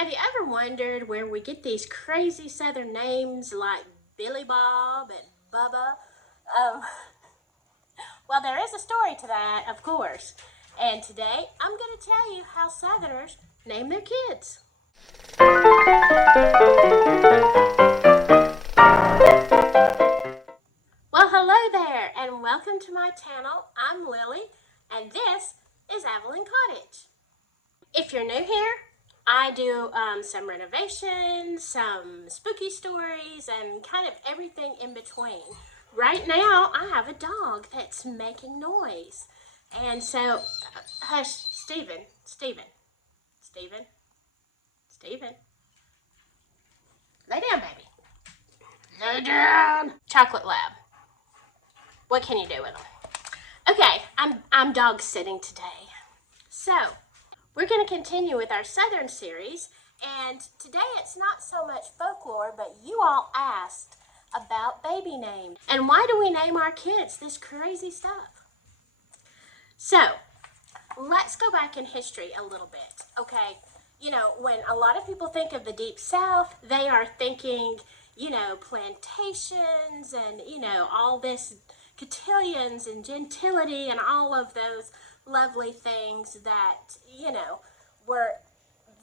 Have you ever wondered where we get these crazy southern names like Billy Bob and Bubba? Um, well, there is a story to that, of course. And today I'm going to tell you how southerners name their kids. Well, hello there, and welcome to my channel. I'm Lily, and this is Evelyn Cottage. If you're new here, I do some renovations, some spooky stories, and kind of everything in between. Right now, I have a dog that's making noise. And so, hush, Stephen. Lay down, baby. Lay down. Chocolate Lab. What can you do with them? Okay, I'm dog sitting today. So, we're going to continue with our Southern series, and today it's not so much folklore, but you all asked about baby names. And why do we name our kids this crazy stuff? So, let's go back in history a little bit, okay? You know, when a lot of people think of the Deep South, they are thinking, plantations and, all this cotillions and gentility and all of those lovely things that, were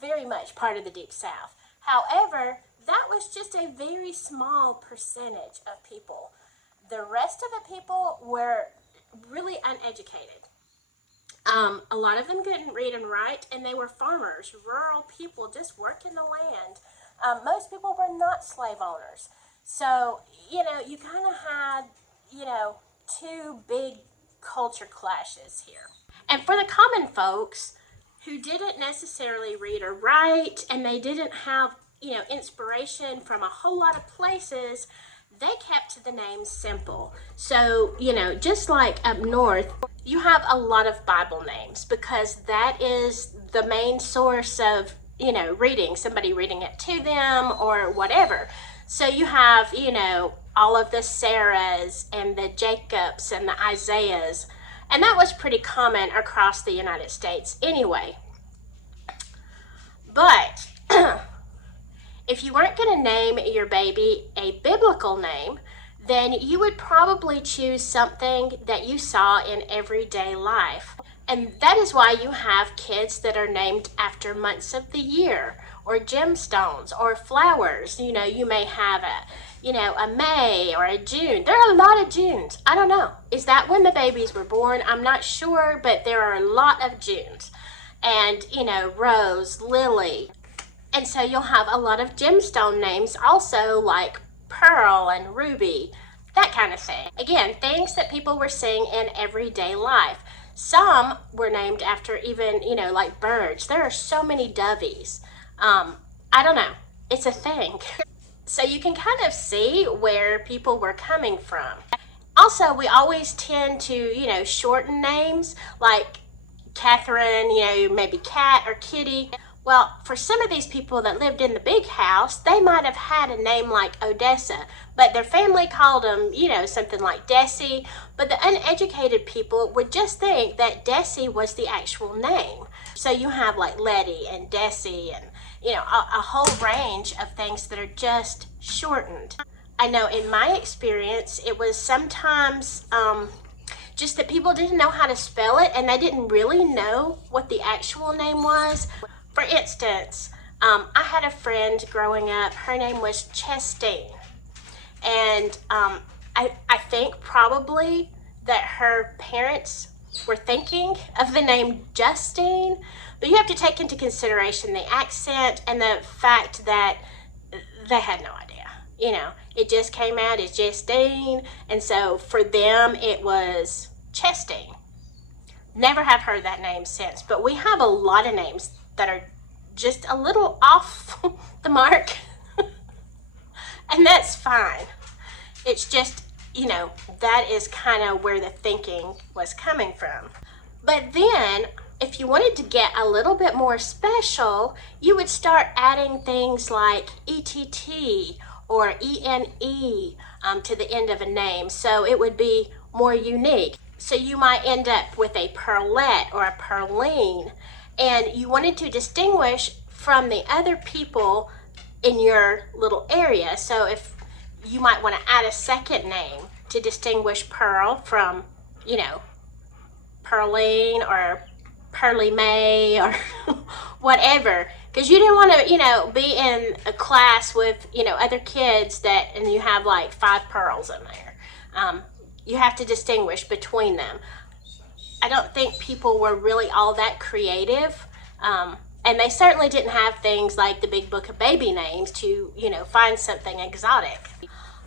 very much part of the Deep South. However, that was just a very small percentage of people. The rest of the people were really uneducated. A lot of them couldn't read and write, and they were farmers, rural people just working the land. Most people were not slave owners. So, you kind of had, two big culture clashes here. And for the common folks who didn't necessarily read or write, and they didn't have, inspiration from a whole lot of places, they kept the names simple. So, just like up north, you have a lot of Bible names because that is the main source of, reading, somebody reading it to them or whatever. So you have, all of the Sarahs and the Jacobs and the Isaiahs, and that was pretty common across the United States anyway. But if you weren't going to name your baby a biblical name, then you would probably choose something that you saw in everyday life. And that is why you have kids that are named after months of the year, or gemstones, or flowers. You may have a May or a June. There are a lot of Junes. I don't know. Is that when the babies were born? I'm not sure, but there are a lot of Junes. And, Rose, Lily. And so you'll have a lot of gemstone names also, like Pearl and Ruby, that kind of thing. Again, things that people were seeing in everyday life. Some were named after even, like birds. There are so many dovies. I don't know. It's a thing. So you can kind of see where people were coming from. Also, we always tend to, shorten names, like Catherine, maybe Cat or Kitty. Well, for some of these people that lived in the big house, they might have had a name like Odessa, but their family called them, something like Desi. But the uneducated people would just think that Desi was the actual name. So you have like Letty and Desi and, a whole range of things that are just shortened. I know in my experience, it was sometimes just that people didn't know how to spell it and they didn't really know what the actual name was. For instance, I had a friend growing up, her name was Chestine. And I think probably that her parents were thinking of the name Justine, but you have to take into consideration the accent and the fact that they had no idea. It just came out as Justine, and so for them it was Chestine. Never have heard that name since, but we have a lot of names that are just a little off the mark, and that's fine. It's just, that is kind of where the thinking was coming from. But then, if you wanted to get a little bit more special, you would start adding things like ETT or ENE to the end of a name, so it would be more unique. So you might end up with a Pearlette or a Pearline, and you wanted to distinguish from the other people in your little area. So if you might want to add a second name to distinguish Pearl from, Pearline or Pearly May or whatever, because you didn't want to, be in a class with, other kids and you have like 5 pearls in there. You have to distinguish between them. I don't think people were really all that creative. And they certainly didn't have things like the big book of baby names to, find something exotic.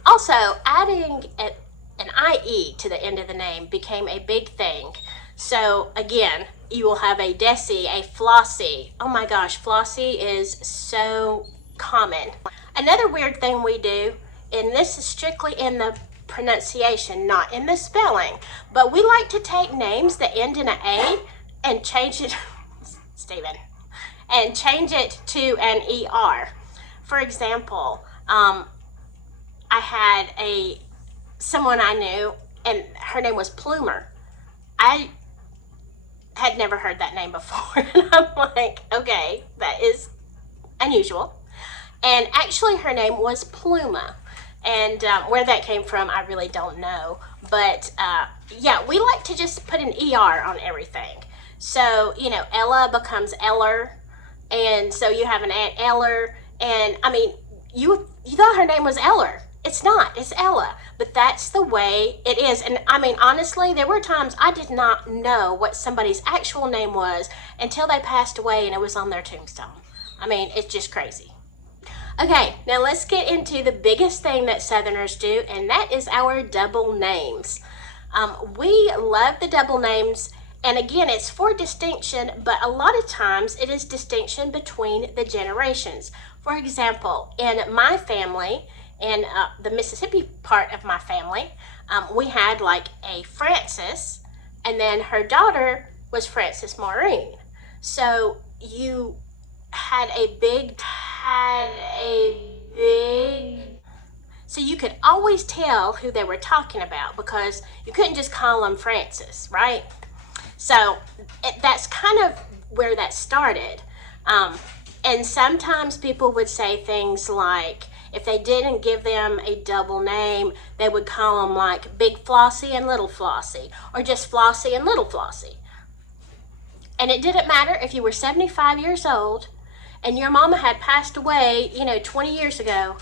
Also, adding an IE to the end of the name became a big thing. So again, you will have a Desi, a Flossie. Oh my gosh, Flossie is so common. Another weird thing we do, and this is strictly in the pronunciation, not in the spelling, but we like to take names that end in an A and change it, Stephen, and change it to an ER. For example, I had someone I knew, and her name was Plumer. I had never heard that name before, and I'm like, okay, that is unusual. And actually her name was Pluma, and where that came from I really don't know, but yeah, we like to just put an ER on everything. So Ella becomes Eller, and so you have an Aunt Eller, and I mean, you thought her name was Eller. It's not, it's Ella, but that's the way it is. And I mean, honestly, there were times I did not know what somebody's actual name was until they passed away and it was on their tombstone. I mean, it's just crazy. Okay, now let's get into the biggest thing that Southerners do, and that is our double names. We love the double names, and again, it's for distinction, but a lot of times it is distinction between the generations. For example, in my family, in the Mississippi part of my family, we had like a Frances, and then her daughter was Frances Maureen. So you had a big, so you could always tell who they were talking about because you couldn't just call them Frances, right? So that's kind of where that started. And sometimes people would say things like, if they didn't give them a double name, they would call them like Big Flossie and Little Flossie, or just Flossie and Little Flossie. And it didn't matter if you were 75 years old and your mama had passed away, 20 years ago,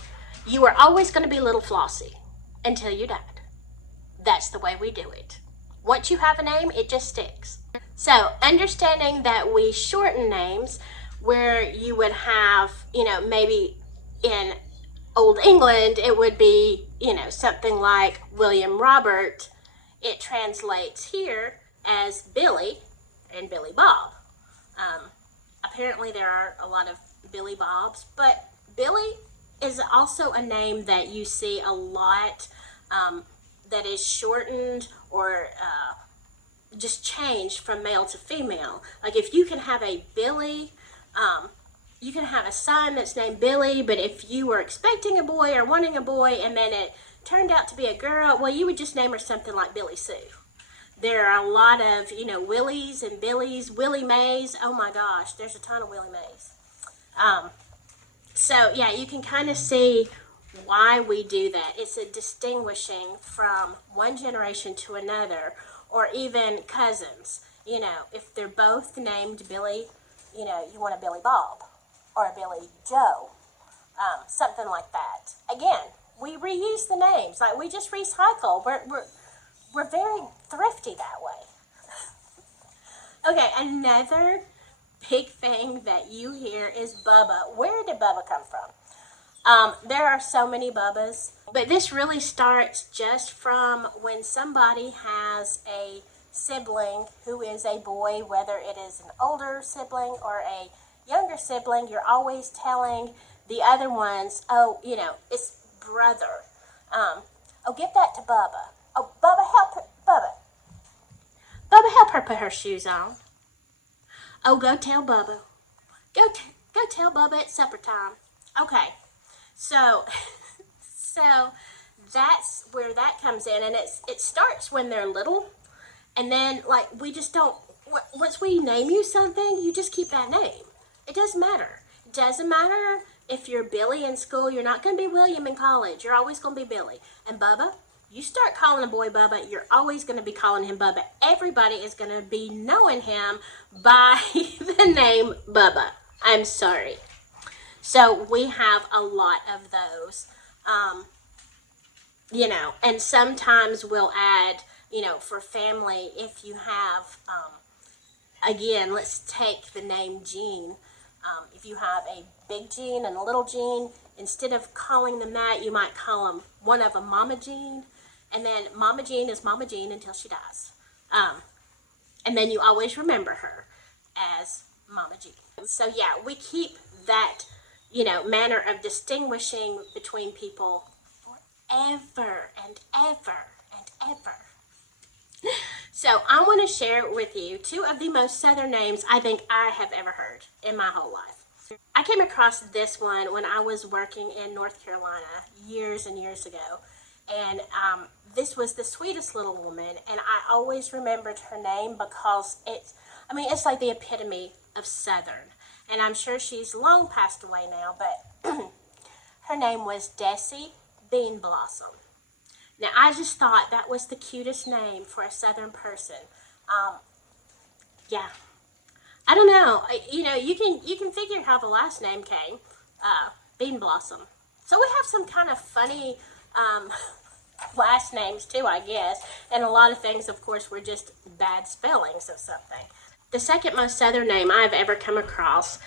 you were always going to be Little Flossie until you died. That's the way we do it. Once you have a name, it just sticks. So understanding that we shorten names, where you would have, maybe in Old England, it would be, something like William Robert. It translates here as Billy and Billy Bob. Apparently there are a lot of Billy Bobs, but Billy is also a name that you see a lot that is shortened or just changed from male to female. Like if you can have a Billy, you can have a son that's named Billy, but if you were expecting a boy or wanting a boy and then it turned out to be a girl, well, you would just name her something like Billy Sue. There are a lot of, Willies and Billies, Willie Mays. Oh my gosh, there's a ton of Willie Mays. So yeah, you can kind of see why we do that. It's a distinguishing from one generation to another, or even cousins. If they're both named Billy, you want a Billy Bob or a Billy Joe, something like that. Again, we reuse the names, like we just recycle. We're very thrifty that way. Okay, another big thing that you hear is Bubba. Where did Bubba come from? There are so many Bubbas, but this really starts just from when somebody has a sibling who is a boy, whether it is an older sibling or a younger sibling. You're always telling the other ones, oh, it's brother. Oh, give that to Bubba. Oh, Bubba, help her. Bubba, help her put her shoes on. Oh, go tell Bubba. Go tell Bubba it's supper time. Okay, so that's where that comes in, and it starts when they're little, and then we just don't. Once we name you something, you just keep that name. It doesn't matter. It Doesn't matter if you're Billy in school, you're not going to be William in college. You're always going to be Billy. And Bubba, you start calling a boy Bubba, you're always going to be calling him Bubba. Everybody is going to be knowing him by the name Bubba. I'm sorry. So we have a lot of those, and sometimes we'll add, for family, if you have, again, let's take the name Jean. If you have a big Jean and a little Jean, instead of calling them that, you might call them one of them Mama Jean, and then Mama Jean is Mama Jean until she dies. And then you always remember her as Mama Jean. So yeah, we keep that, manner of distinguishing between people forever and ever and ever. So I want to share with you two of the most Southern names I think I have ever heard in my whole life. I came across this one when I was working in North Carolina years and years ago. And this was the sweetest little woman. And I always remembered her name because it's like the epitome of Southern. And I'm sure she's long passed away now, but her name was Desi Bean Blossom. Now, I just thought that was the cutest name for a Southern person. Yeah. I don't know. You can figure how the last name came. Bean Blossom. So we have some kind of funny last names too, I guess. And a lot of things, of course, were just bad spellings of something. The second most Southern name I've ever come across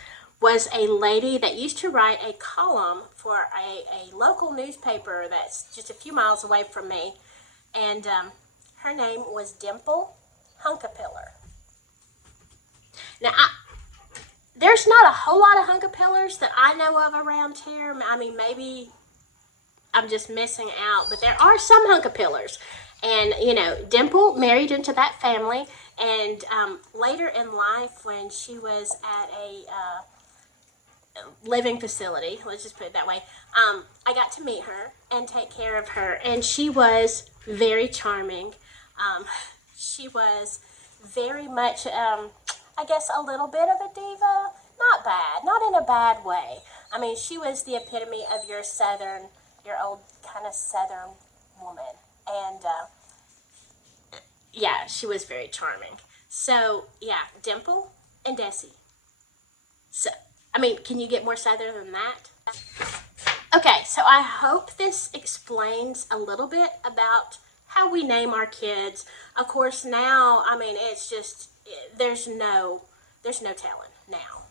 was a lady that used to write a column for a local newspaper that's just a few miles away from me. And her name was Dimple Hunkapiller. Now, there's not a whole lot of Hunkapillers that I know of around here. I mean, maybe I'm just missing out, but there are some Hunkapillers. And, Dimple married into that family. And later in life, when she was at a living facility, let's just put it that way, I got to meet her and take care of her, and she was very charming. She was very much, I guess, a little bit of a diva. Not bad, not in a bad way. I mean, she was the epitome of your old kind of Southern woman, and yeah, she was very charming. So yeah, Dimple and Desi. So, can you get more Southern than that? Okay, so I hope this explains a little bit about how we name our kids. Of course, now, it's just, there's no telling now.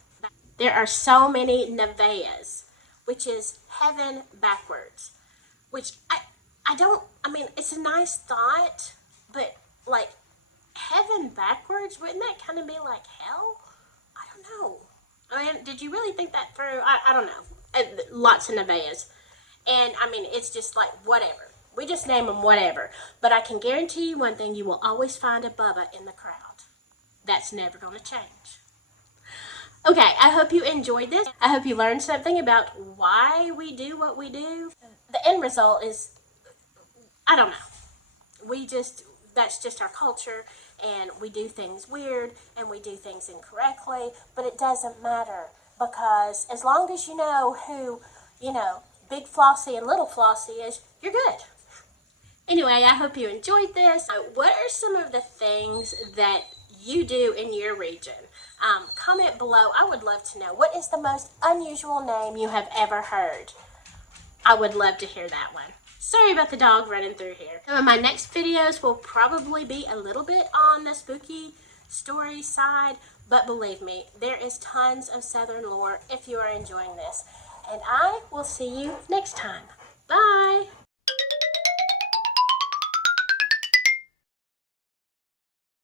There are so many Nevaehs, which is heaven backwards, which it's a nice thought, but like heaven backwards, wouldn't that kind of be like hell? I don't know. Did you really think that through? I don't know. Lots of Nevaehs. And, it's just like, whatever. We just name them whatever. But I can guarantee you one thing, you will always find a Bubba in the crowd. That's never going to change. Okay, I hope you enjoyed this. I hope you learned something about why we do what we do. The end result is, I don't know. That's just our culture, and we do things weird, and we do things incorrectly, but it doesn't matter, because as long as you know who, Big Flossie and Little Flossie is, you're good. Anyway, I hope you enjoyed this. What are some of the things that you do in your region? Comment below. I would love to know. What is the most unusual name you have ever heard? I would love to hear that one. Sorry about the dog running through here. Some of my next videos will probably be a little bit on the spooky story side, but believe me, there is tons of Southern lore if you are enjoying this. And I will see you next time. Bye!